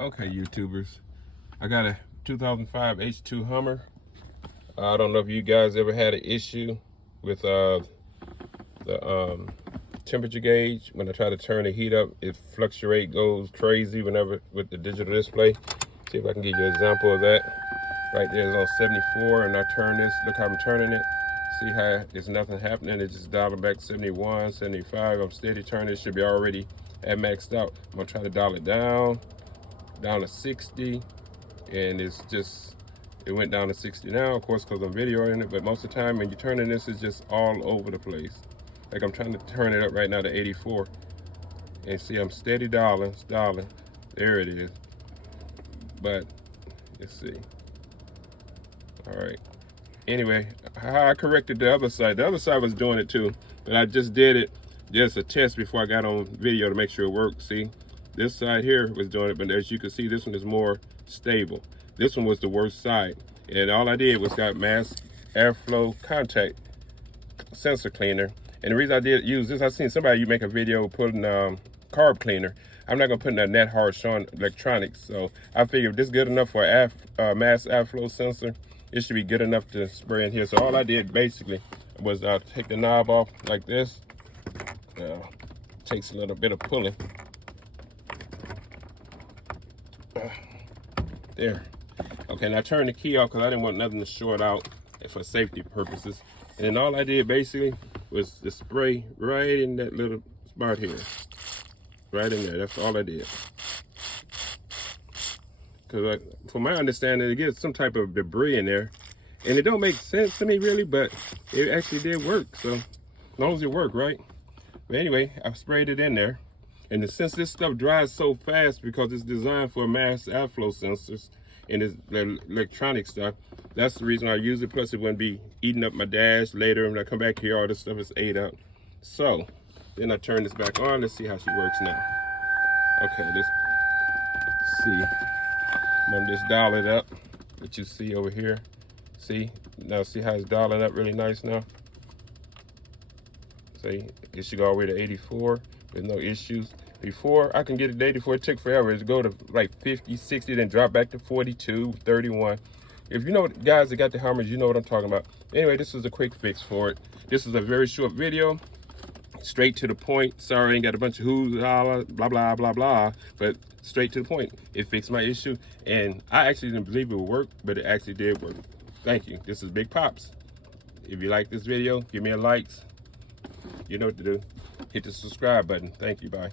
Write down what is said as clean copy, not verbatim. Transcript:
Okay, YouTubers, I got a 2005 H2 Hummer. I don't know if you guys ever had an issue with the temperature gauge. When I try to turn the heat up, it fluctuates, goes crazy whenever with the digital display. See if I can give you an example of that. Right there is on 74, and I turn this, look how I'm turning it. See how there's nothing happening, it's just dialing back 71, 75. I'm steady turning, it should be already at maxed out. I'm gonna try to dial it down to 60, and it went down to 60 now, of course, because I'm videoing it, but most of the time when you're turning this, it's just all over the place. Like I'm trying to turn it up right now to 84, and see I'm steady dialing, there it is. But let's see. All right, anyway, how I corrected the other side was doing it too, but I just did it just a test before I got on video to make sure it worked. See, this side here was doing it, but as you can see, this one is more stable. This one was the worst side, and all I did was got mass airflow contact sensor cleaner. And the reason I did use this, I seen somebody make a video putting carb cleaner. I'm not gonna put in that harsh on electronics, so I figured if this is good enough for mass airflow sensor, it should be good enough to spray in here. So all I did basically was take the knob off like this. Takes a little bit of pulling. There. Okay, now turn the key off because I didn't want nothing to short out for safety purposes. And then all I did basically was to spray right in that little spot here. Right in there, that's all I did. Because from my understanding, it gets some type of debris in there. And it don't make sense to me really, but it actually did work. So as long as it worked, right? But anyway, I sprayed it in there. And since this stuff dries so fast because it's designed for mass airflow sensors and it's electronic stuff, that's the reason I use it. Plus it wouldn't be eating up my dash later. When I come back here, all this stuff is ate up. So then I turn this back on. Let's see how she works now. Okay, let's see. I'm gonna just dial it up, that you see over here. See, now see how it's dialing up really nice now? See, it should go all the way to 84 with no issues. Before, I can get it to 84, it took forever. It go to like 50, 60, then drop back to 42, 31. If you know what, guys that got the Hummers, you know what I'm talking about. Anyway, this is a quick fix for it. This is a very short video, straight to the point. Sorry, I ain't got a bunch of who's, blah, blah, blah, blah, but straight to the point. It fixed my issue, and I actually didn't believe it would work, but it actually did work. Thank you. This is Big Pops. If you like this video, give me a like. You know what to do. Hit the subscribe button. Thank you. Bye.